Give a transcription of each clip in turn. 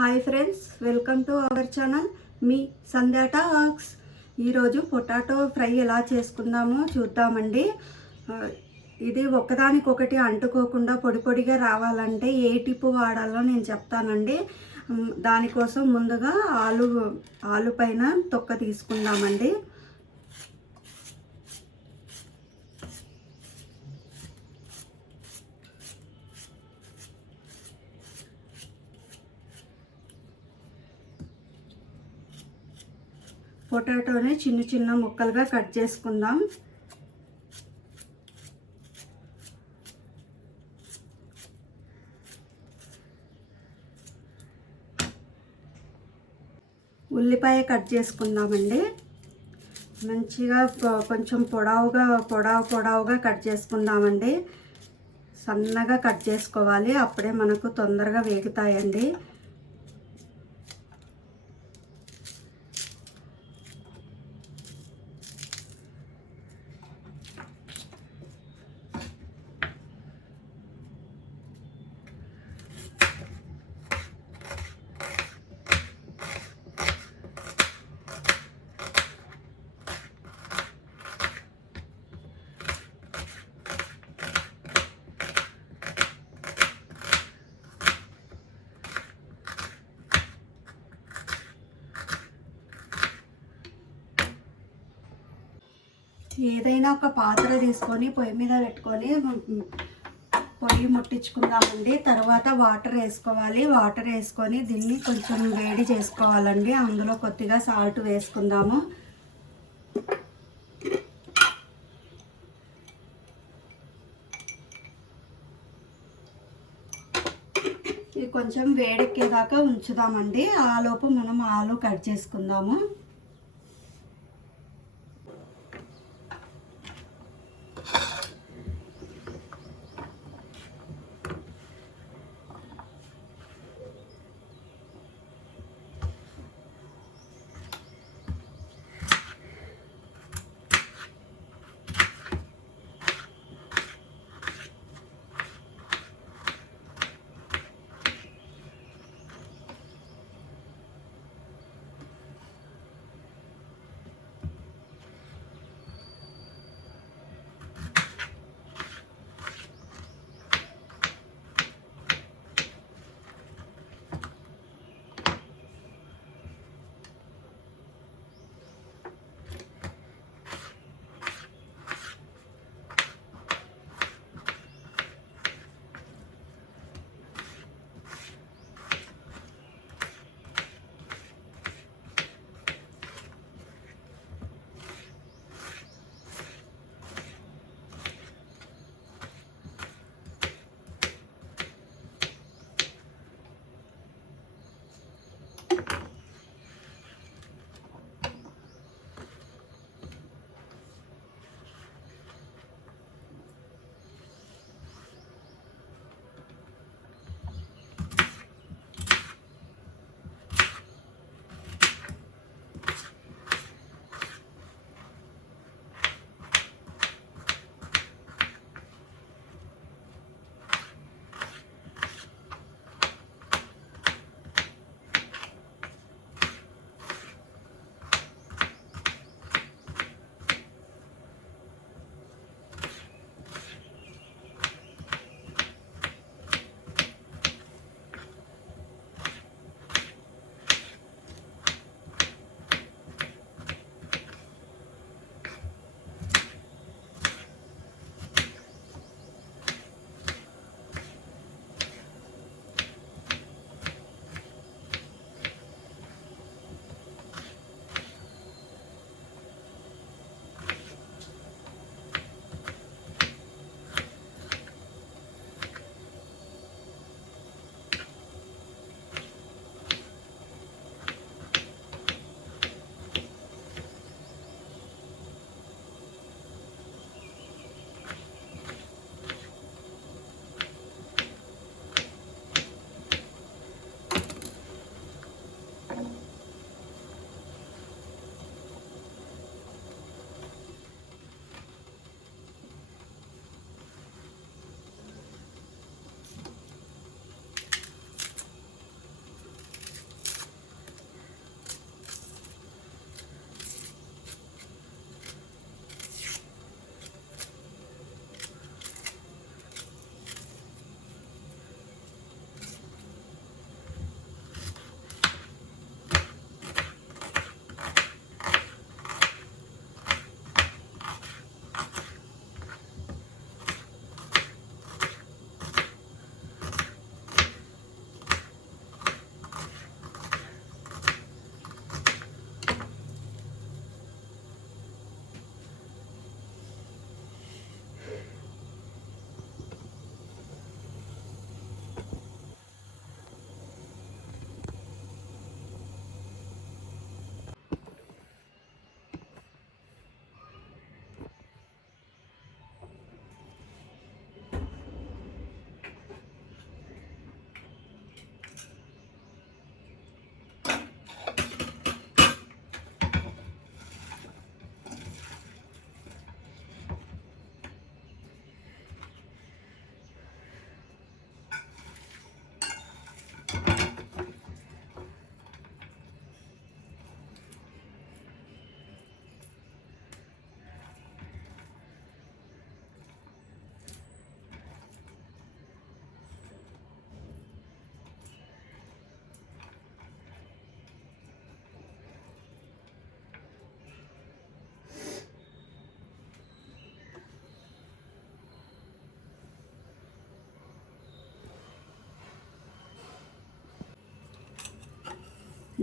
Hi friends, welcome to our channel me Sandhya talks. ఈరోజు potato fry ఎలా చేసుకుందామో చూద్దామండి. ఇది ఒకదానికొకటి అంటుకోకుండా పొడి పొడిగా రావాలంటే ఏ టిప్పు వాడాలో నేను చెప్తానండి. దానికోసం ముందుగా ఆలు పైన తొక్క తీసుకుందామండి. పొటాటోని చిన్న చిన్న ముక్కలుగా కట్ చేసుకుందాం. ఉల్లిపాయ కట్ చేసుకుందామండి. మంచిగా కొంచెం పొడవుగా కట్ చేసుకుందామండి. సన్నగా కట్ చేసుకోవాలి, అప్పుడే మనకు తొందరగా వేగుతాయండి. ఏదైనా ఒక పాత్ర తీసుకొని పొయ్యి మీద పెట్టుకొని పొయ్యి ముట్టించుకుందామండి. తర్వాత వాటర్ వేసుకోవాలి. వాటర్ వేసుకొని దీన్ని కొంచెం వేడి చేసుకోవాలండి. అందులో కొద్దిగా సాల్ట్ వేసుకుందాము. ఇది కొంచెం వేడెక్కేదాకా ఉంచుదామండి. ఆలోపు మనం ఆలు కట్ చేసుకుందాము.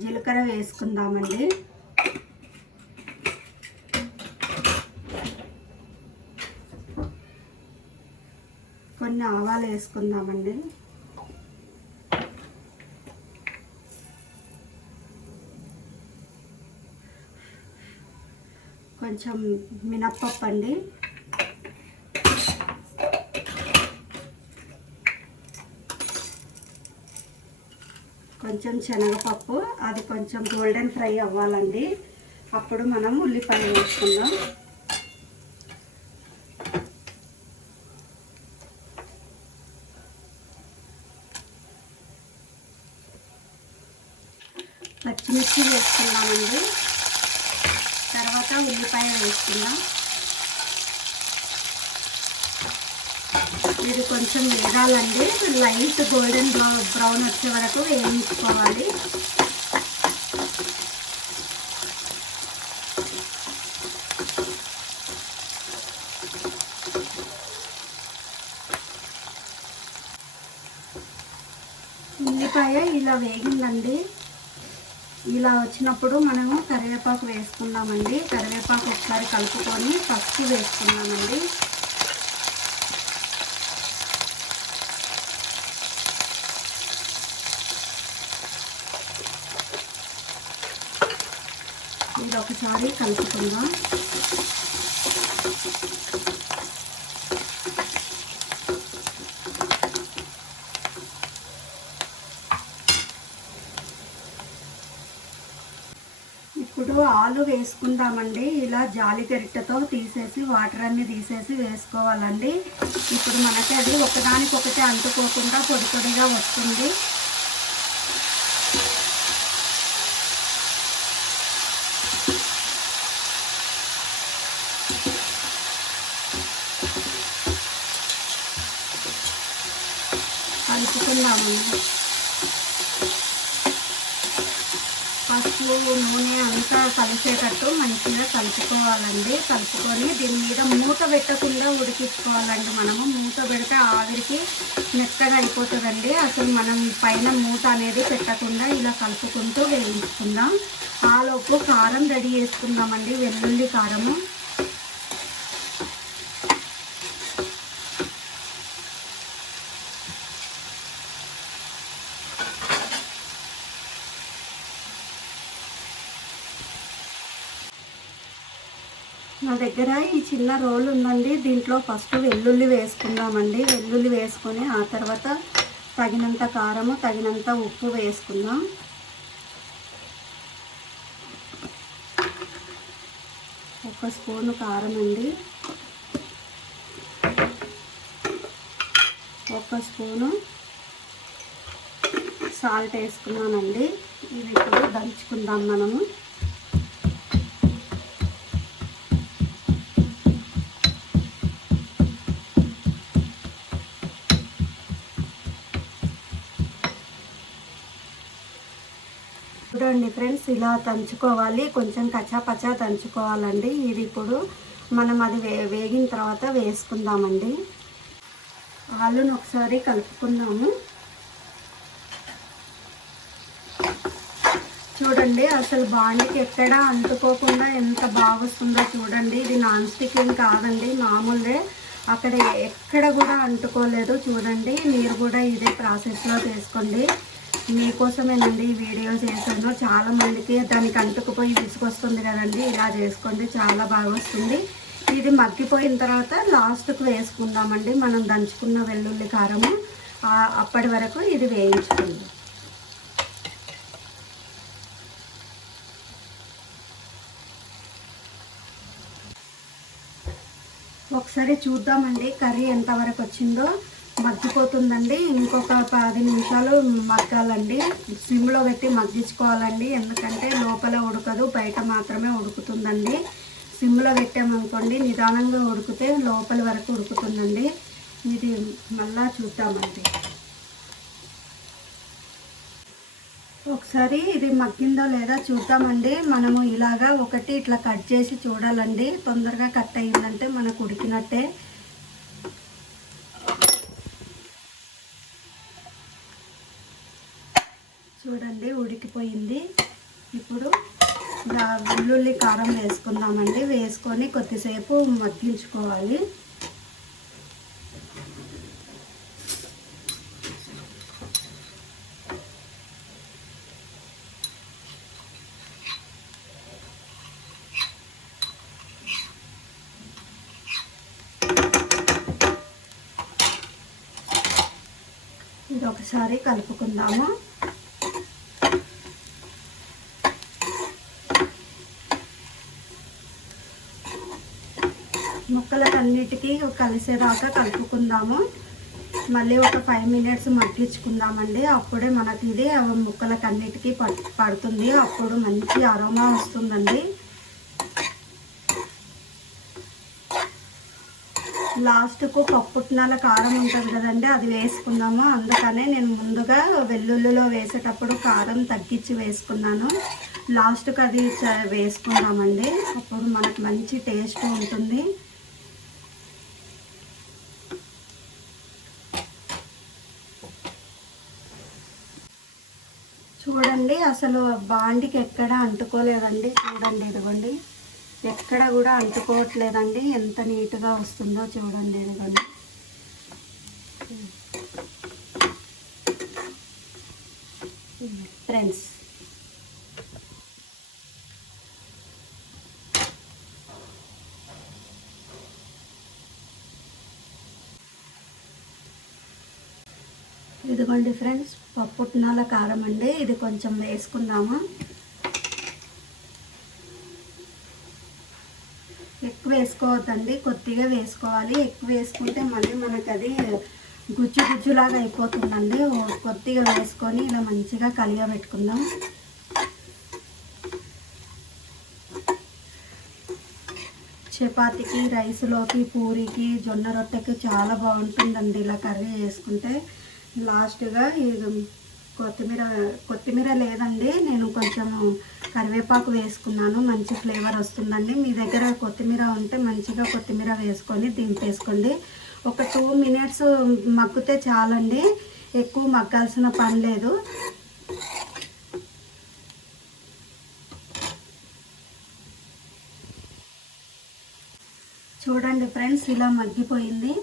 జీలకర్ర వేసుకుందామండి. కొన్ని ఆవాలు వేసుకుందామండి. కొంచెం మినప్పప్పు అండి. కొంచెం శనగపప్పు, అది కొంచెం గోల్డెన్ ఫ్రై అవ్వాలండి. అప్పుడు మనం ఉల్లిపాయ వేసుకుందాం. పచ్చిమిర్చి వేసుకున్నామండి. తర్వాత ఉల్లిపాయ వేసుకుందాం. ఇది కొంచెం వేగాలండి. లైట్ గోల్డెన్ బ్రౌన్ వచ్చే వరకు వేయించుకోవాలి. ఉల్లిపాయ ఇలా వేగిందండి. ఇలా వచ్చినప్పుడు మనము కరివేపాకు వేసుకున్నామండి. కరివేపాకు ఒకసారి కలుపుకొని పసుపు వేసుకున్నామండి. ఇది ఒకసారి కలుపుకుందాం. ఇప్పుడు ఆలు వేసుకుందామండి. ఇలా జాలి గరిటెతో తీసేసి వాటర్ అన్ని తీసేసి వేసుకోవాలండి. ఇప్పుడు మనకి అది ఒకదానికొకటి అంటుకోకుండా పొడి పొడిగా వస్తుంది. కలుపుకుందామండి. పసుపు నూనె అంతా కలిసేటట్టు మంచిగా కలుపుకోవాలండి. కలుపుకొని దీని మీద మూత పెట్టకుండా ఉడికించుకోవాలండి. మనము మూత పెడితే ఆవిరికి మెత్తగా అయిపోతుందండి. అసలు మనం పైన మూత అనేది పెట్టకుండా ఇలా కలుపుకుంటూ వేయించుకుందాం. ఆలోపు కారం రెడీ చేసుకుందామండి. వెల్లుల్లి కారము నా దగ్గర ఈ చిన్న రోల్ ఉందండి. దీంట్లో ఫస్ట్ వెల్లుల్లి వేసుకుందామండి. వెల్లుల్లి వేసుకొని ఆ తర్వాత తగినంత కారము, తగినంత ఉప్పు వేసుకుందాం. ఒక స్పూను కారం అండి, ఒక స్పూను సాల్ట్ వేసుకున్నానండి. ఇది ఇప్పుడు దంచుకుందాం మనము. చూడండి ఫ్రెండ్స్, ఇలా దంచుకోవాలి. కొంచెం కచ్చాపచ్చా దంచుకోవాలండి. ఇది ఇప్పుడు మనం అది వేగిన తర్వాత వేసుకుందామండి. ఆలును ఒకసారి కలుపుకుందాము. చూడండి అసలు బాండికి ఎక్కడ అంటుకోకుండా ఎంత బాగా వస్తుందో చూడండి. ఇది నాన్ స్టిక్ ఏం కాదండి, మామూలుదే. అక్కడ ఎక్కడ కూడా అంటుకోలేదు. చూడండి, మీరు కూడా ఇదే ప్రాసెస్లో చేసుకోండి. మీకోసమేనండి ఈ వీడియో చేశాను. చాలామందికి దానికి అంటుకుపోయి విసుకొస్తుంది కదండి. ఇలా చేసుకోండి, చాలా బాగా వస్తుంది. ఇది మగ్గిపోయిన తర్వాత లాస్ట్కు వేసుకుందామండి మనం దంచుకున్న వెల్లుల్లి కారము. అప్పటి వరకు ఇది వేయించుకుందాం. ఒకసారి చూద్దామండి కర్రీ ఎంతవరకు వచ్చిందో. మగ్గిపోతుందండి. ఇంకొక 10 నిమిషాలు మగ్గాలండి. సిమ్లో పెట్టి మగ్గించుకోవాలండి. ఎందుకంటే లోపల ఉడకదు, బయట మాత్రమే ఉడుకుతుందండి. సిమ్లో పెట్టామనుకోండి నిదానంగా ఉడికితే లోపల వరకు ఉడుకుతుందండి. ఇది మళ్ళా చూద్దామండి. ఒకసారి ఇది మగ్గిందో లేదా చూద్దామండి. మనము ఇలాగా ఒకటి ఇట్లా కట్ చేసి చూడాలండి. తొందరగా కట్ అయ్యిందంటే మనకు ఉడికినట్టే. చూడండి ఉడికిపోయింది. ఇప్పుడు వెల్లుల్లి కారం వేసుకుందామండి. వేసుకొని కొద్దిసేపు మగ్గించుకోవాలి. ఇది ఒకసారి కలుపుకుందాము. ముక్కలకన్నిటికీ కలిసేదాకా కలుపుకుందాము. మళ్ళీ ఒక 5 మినిట్స్ మగ్గించుకుందామండి. అప్పుడే మనకి ఇది ముక్కలకన్నిటికీ పడుతుంది. అప్పుడు మంచి అరోమా వస్తుందండి. లాస్ట్కు పప్పుట్నాల కారం ఉంటుంది కదండి, అది వేసుకుందాము. అందుకనే నేను ముందుగా వెల్లుల్లిలో వేసేటప్పుడు కారం తగ్గించి వేసుకున్నాను. లాస్ట్కి అది వేసుకుందామండి. అప్పుడు మనకు మంచి టేస్ట్ ఉంటుంది. చూడండి, అసలు బాండికి ఎక్కడ అంటుకోలేదండి. చూడండి, ఇదిగోండి, ఎక్కడ కూడా అంటుకోవట్లేదండి. ఎంత నీట్గా వస్తుందో చూడండి. ఇదిగోండి, ఫ్రెండ్స్. ఇదిగోండి ఫ్రెండ్స్, పప్పుట్నాల కారం అండి. ఇది కొంచెం వేసుకుందాము. ఎక్కువ వేసుకోవద్దండి, కొద్దిగా వేసుకోవాలి. ఎక్కువ వేసుకుంటే మళ్ళీ మనకు అది గుజ్జు గుజ్జులాగా అయిపోతుందండి. కొద్దిగా వేసుకొని ఇలా మంచిగా కలియబెట్టుకుందాం. చపాతీకి, రైస్లోకి, పూరికి, జొన్న రొట్టెకి చాలా బాగుంటుందండి ఇలా కర్రీ చేసుకుంటే. లాస్ట్గా ఇది కొత్తిమీర లేదండి, నేను కొంచెం కరివేపాకు వేసుకున్నాను. మంచి ఫ్లేవర్ వస్తుందండి. మీ దగ్గర కొత్తిమీర ఉంటే మంచిగా కొత్తిమీర వేసుకొని దింపేసుకోండి. ఒక 2 మినిట్స్ మగ్గితే చాలండి, ఎక్కువ మగ్గాల్సిన పని లేదు. చూడండి ఫ్రెండ్స్, ఇలా మగ్గిపోయింది.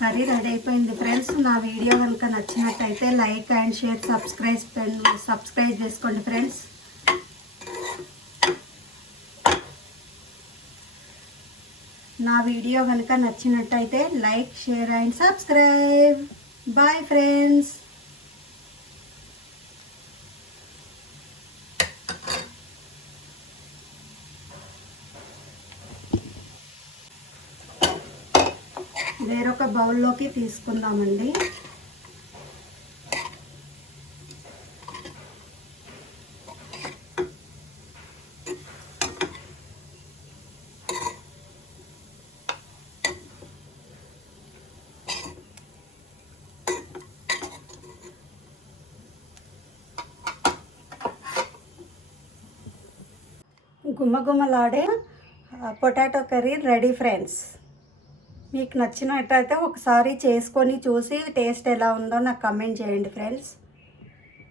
కర్రీ రెడీ అయిపోయింది ఫ్రెండ్స్. నా వీడియో కనుక నచ్చినట్టయితే లైక్ అండ్ షేర్, సబ్స్క్రైబ్ చేసుకోండి ఫ్రెండ్స్. నా వీడియో కనుక నచ్చినట్టయితే like, share and subscribe. Bye friends. వేరొక బౌల్లోకి తీసుకుందామండి. గుమ్మగుమ్మలాడే పొటాటో కర్రీ రెడీ ఫ్రెండ్స్. మీకు నచ్చినట్టయితే ఒకసారి చేసుకొని చూసి టేస్ట్ ఎలా ఉందో నాకు కమెంట్ చేయండి ఫ్రెండ్స్.